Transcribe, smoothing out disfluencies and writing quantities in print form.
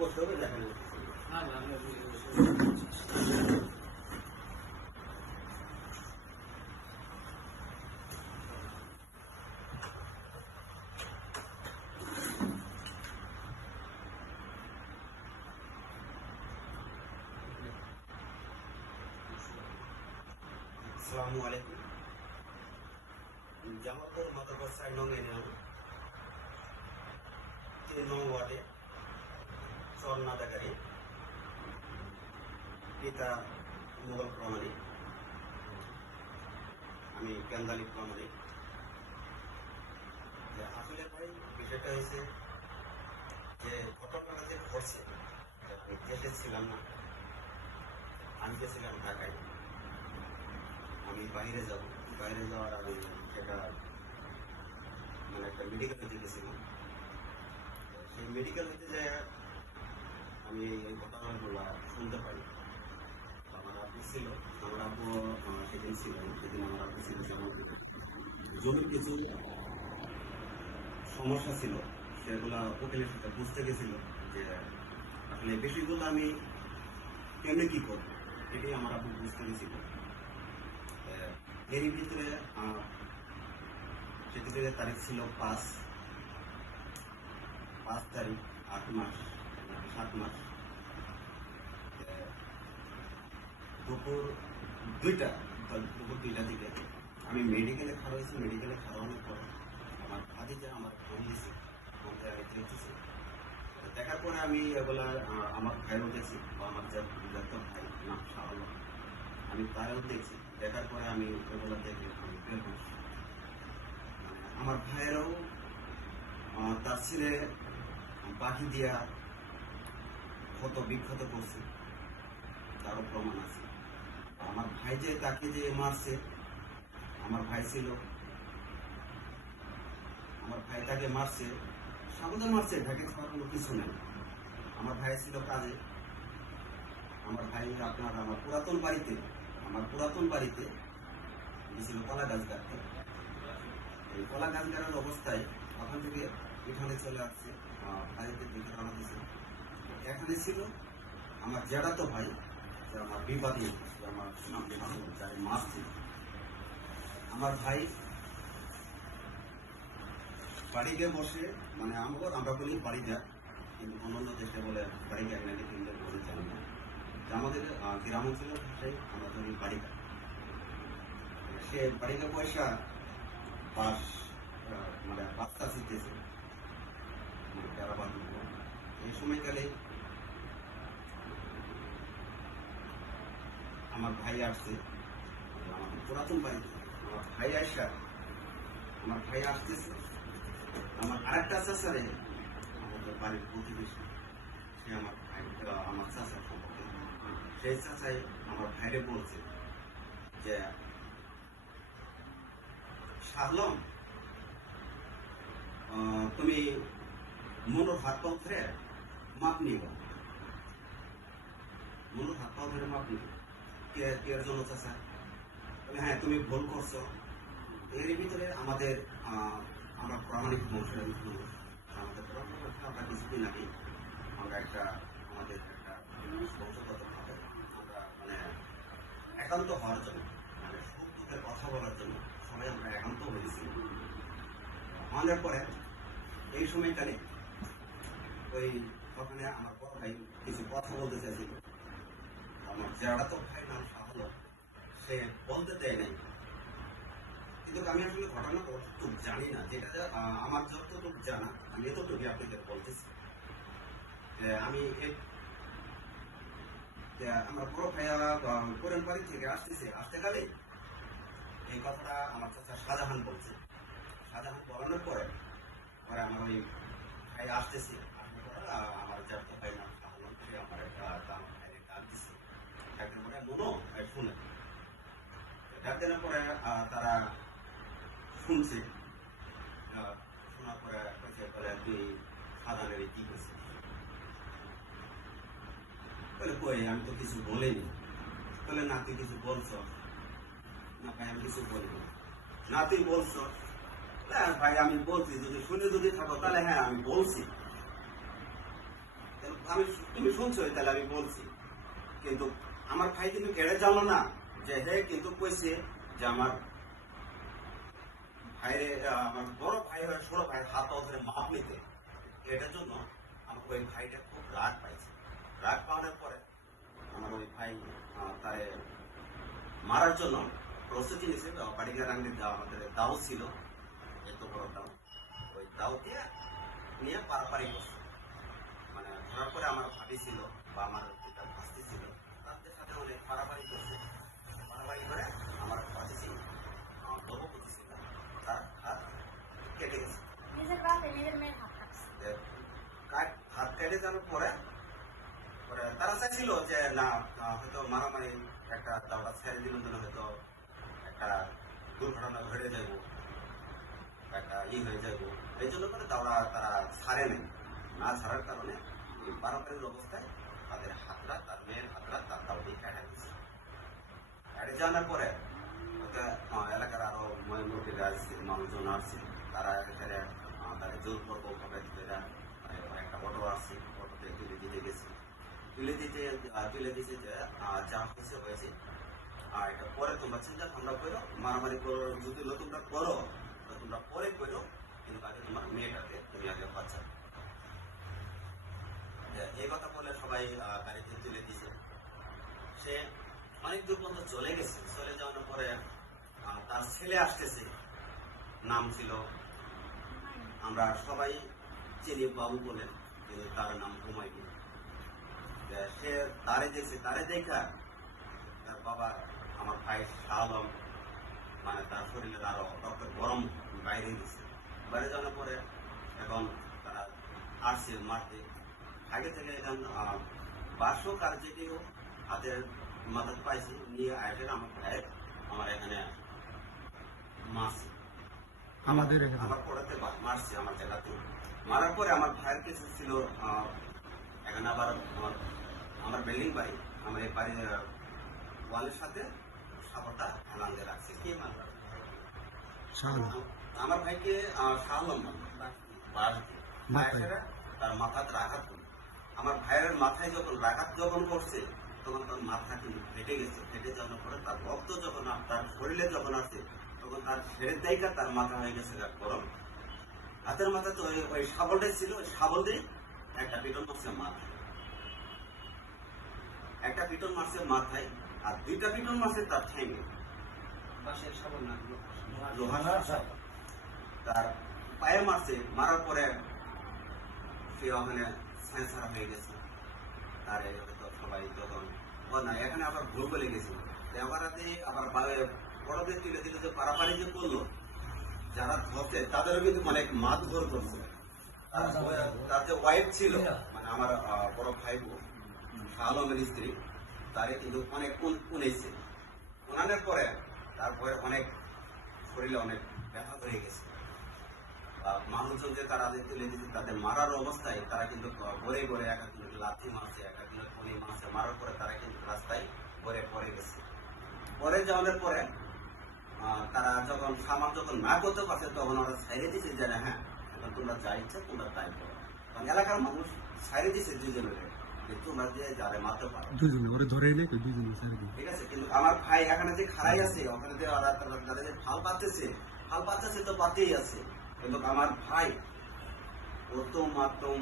করতে হবে দেখা আসসালামু আলাইকুম। জামালপুর মাদ্রাসা 6 নং এরিয়া 3 নং ওয়ার্ডে স্বর্ণাদাকারী পিতা মোগল প্রামাণিক, আমি কেন্দালি প্রামাণিক। আসলে ভাই বিষয়টা হয়েছে যে ঘটনাটা যে ঘটছে, আমি দেশে ছিলাম না, আমি গেছিলাম ঢাকায়। আমি বাইরে যাওয়ার আগে সেটা মানে একটা মেডিকেল হতে গেছিলাম। সেই মেডিকেল হতে যায় আমি এই ঘটনাগুলো শুনতে পাই। আমার আব্বু ছিল, আমার আব্বু সেদিন ছিল, সেদিন আমার আব্বু ছিল জমির কিছু সমস্যা ছিল, সেগুলা উকিলের সাথে বুঝতে গেছিল যে আসলে বিষয়গুলো আমি কেমনে কি করবো, এটাই আমার আব্বু বুঝতে গেছিল। এরই ভিতরে সেদিনের তারিখ ছিল 5 তারিখ 8 মাস 7 মাস দুপুর 2টা দিকে আমি মেডিকেলে খাওয়া হয়েছি। মেডিকেলে খাওয়ানোর পর আমার ভাতিজা আমার ফোন দিয়েছে, ফোনটা আমি দেখতেছি। দেখার পরে আমি এগুলা আমার ভাইও দেখছি, বা আমার যত ভাই নাম শাহরুখ, আমি তারও দেখছি। দেখার পরে আমি এগুলো দেখে আমি বের করছি। আমার ভাইয়েরাও তার ছেলে বাকি দিয়া ক্ষত বিক্ষত করছে, তারও প্রমাণ আছে। আমার ভাই যে তাকে যে মারছে, আমার ভাই ছিল, আমার ভাই তাকে মারছে, সাবধান মারছে, ঢাকে খাওয়ার কোনো কিছু নেই। আমার ভাই ছিল কাজে। আমার ভাই আপনার আমার পুরাতন বাড়িতে গেছিল কলা গাছ কাটতে। এই কলা গাছ কাটার অবস্থায় ওখান থেকে এখানে চলে আসছে, বাড়িতে দিকে রওনা দিয়েছে। এখানে ছিল আমার জেঠাতো ভাই, যে আমার বিবাদী, আমার সামনে যার মাছ ছিল। আমার ভাই বাড়িতে বসে, মানে আমরা বলি বাড়ি যা, কিন্তু অন্যান্য দেশে বলে বাড়ি যায় নাকি, তিনজন বলে জানি না। আমাদের গ্রাম অঞ্চলের ভাষায় আমরা বলি বাড়িটা। সে বাড়িতে পয়সা মানে বাচ্চা শিখতেছে, এই সময়কালে আমার ভাই আসছে আমাদের পুরাতন বাড়িতে। আমার ভাই আসতেছে, আমার আরেকটা চাচারে, আমাদের বাড়ির প্রতিবেশী, সে আমার ভাই, আমার চাচার সম্পর্কে, সেই চাচাই আমার ভাইরে বলছে যে শাহলম, তুমি মনোর হাত পাও ধরে মাপ নিব, মনোর হাত পাও ধরে মাপ নিব। কেয়ার জন্য চাচা? হ্যাঁ, তুমি ভুল করছো। এর ভিতরে আমরা প্রামাণিক বংশের মানুষ, আমাদের আমরা কিছুদিন আগে আমাদের একটা বংশগতভাবে আমরা মানে একান্ত হওয়ার জন্য, মানে সুখ দুঃখের কথা বলার জন্য সবাই আমরা একান্ত হয়েছি। আমাদের পরে এই সময়কালে ওখানে আমার বড় ভাই কিছু কথা বলতে চাইছিল। আমার জেঠাতো ভাই নাম শাহলম, সে বলতে দেয় নাই। কিন্তু আমি আসলে ঘটনা কতটুকু জানি না, যেটা আমার যতটুকু জানা আমি এতটুকু আপনাদের বলতেছি। আমি আমার বড় ভাইয়া কোরআন বাড়ি থেকে আসতে গেলে এই কথাটা আমার চাচা শাহজাহান বলছে। শাহজাহান বলানোর পরে আমার ওই ভাই আসতেছে, আমার জ্যাঠতো ভাই নাম শাহজাহান, সে আমার ভাইয়ের ডাক দিচ্ছে, ডাকের পরে মনো শুনে, ডাক দেওয়ার পরে তারা শুনছে। শোনার পরে বলে তুই শাহজাহানের কি করছিস? বলে কই, আমি তো কিছু বলিনি। বলে না, তুই কিছু বলছ না? ভাই আমি কিছু বলিনি। না তুই বলছ? ভাই আমি বলছি, যদি শুনে যদি থাকো তাহলে হ্যাঁ আমি বলছি। আমি তুমি শুনছো তাহলে আমি বলছি, কিন্তু আমার ভাই কিন্তু কেড়ে জানলো না যে হে কিন্তু কইছে যে আমার ভাইরে আমার বড় ভাই হয় ছোট ভাই হাত ধরে মাপ নিতে। এটার জন্য আমার ওই ভাইটা খুব রাগ পাইছে। রাগ পাওয়ার পরে আমার ওই ভাই তারে মারার জন্য প্রস্তুতি নিয়েছে। পাটিকা রাঙ্গির আমাদের দাও ছিল, এত বড় দাও, ওই দাও দিয়ে নিয়ে পারাপারি করছে। মানে ধরার পরে আমার ভাবি ছিল বা আমার যেটা ভাস্তি ছিল তাদের সাথে অনেক পারাপারি করছে। পারাপারি করে আমার ভাস্তি দ্রৌপদী ছিল, তার হাত কেটে গেছে। নিজের বাপে নিজের মেয়ের হাত কাটছে। হাত কেটে যাওয়ার পরে পরে তারা চাইছিল যে না হয়তো মারামারি একটা দাওটা ছেড়ে দিনের জন্য হয়তো একটা দুর্ঘটনা ঘটে যাইব, একটা হয়ে যাইব, এই জন্য করে দাওরা তারা ছাড়ে নেই। না ছাড়ার কারণে পারম্পরিক অবস্থায় তাদের হাতরা, তার মেয়ের হাতরা তার দাওটি কেটে দিচ্ছে। কেটে যাওয়ার পরে এলাকার আরো মহিলা আসছে, মানুষজন আসছে, তারা এখানে তারা জোর করবো ভাবে একটা অটো আসছে, অটোতে তুলে দিতে গেছে। তুলে দিতে যে যা হয়েছে আর এটা পরে তোমরা চিন্তা ভাবনা করো, মারামারি করো, যদি তোমরা করো তোমরা পরে করো, কিন্তু আগে তোমার মেয়েটাকে তুমি আগে বাচ্চা। এই কথা বলে সবাই গাড়িতে তুলে দিয়েছে। সে অনেক দূর পর্যন্ত চলে গেছে। চলে যাওয়ার পরে তার ছেলে আসতেছে, নাম ছিল আমরা সবাই চিনি বাবু বলে, কিন্তু তার নাম হুমায়ুন। সে তারে দেখছে, তারে দেখা তার বাবা আমার ভাই শাহ আলম মানে তার শরীরে আরো রক্তের গরম বাইরে গেছে। বাইরে যাওয়ার পরে এখন তারা আসছে মারতে। আগে থেকে এখন বাসক আর যেটিও হাতের মাথা পাইছে নিয়ে আসেন আমার ভাইয়ের আমার এখানে মারছে। আমার পড়াতে মারছে আমার জায়গাতে। মারার পরে আমার ভাইয়ের কিছু ছিল এখানে আবার আমার বিল্ডিং বাড়ি, আমার এই বাড়ির ওয়ালের সাথে সাপটা হেলান দিয়ে রাখছে। কে মারল? আমার ভাইকে শাহ আলম তার মাথাতে আঘাত করল। আমার ভাইয়ের মাথায় যখন করছে তখন তার মাথা কিন্তু ফেটে গেছে। ফেটে যাওয়ার পরে তার রক্ত যখন তার শরীরে যখন আসছে তখন তার ছেড়ে দেয়টা তার মাথা হয়ে গেছে গরম। হাতের মাথা তো ওই শাবলটাই ছিল, ওই শাবল দিয়ে একটা পিটন মারছে মাথায়, একটা পিটন মারছে মাথায়, আর দুইটা পিটন মারছে তার ঠ্যাঙে। তার পায়ে মারছে। মারার পরে সে ওখানে সেন্সার হয়ে গেছে। তারে সবাই তখন না এখানে আবার ভুল বলে গেছিল। আবার বড়দের তুলে দিলে যে পারাপারি যে করলো, যারা ধরছে তাদেরও কিন্তু অনেক মাছ ধর করছে। তার যে ওয়াইফ ছিল মানে আমার বড় ভাই শাহ আলমের স্ত্রী, তারে কিন্তু অনেক উনেছে। উনানের পরে তারপরে অনেক শরীরে অনেক ব্যথা হয়ে গেছে। মানুষজন যে তারা তুলে দিচ্ছে তাদের মারার অবস্থায় তারা কিন্তু গড়ে গড়ে এক এক লাথি মারছে, এক এক পনি মারছে। মারার পরে তারা কিন্তু রাস্তায় গড়ে পড়ে গেছে। পরে যাওয়ার পরে তারা যখন সামাল যখন না করতে পারছে তখন ওরা ছাইড়ে দিচ্ছে যে হ্যাঁ এখন তোমরা যা ইচ্ছা তোমরা তাই করো। কারণ এলাকার মানুষ ছাইড়ে দিচ্ছে দুজনের, তোমরা যে যারে মারতে পারো ঠিক আছে। কিন্তু আমার ভাই এখানে যে খাড়াই আছে ওখানে যে তারা যে ফাল পাচ্ছে তো পাতেই আছে। কিন্তু আমার ভাই প্রথম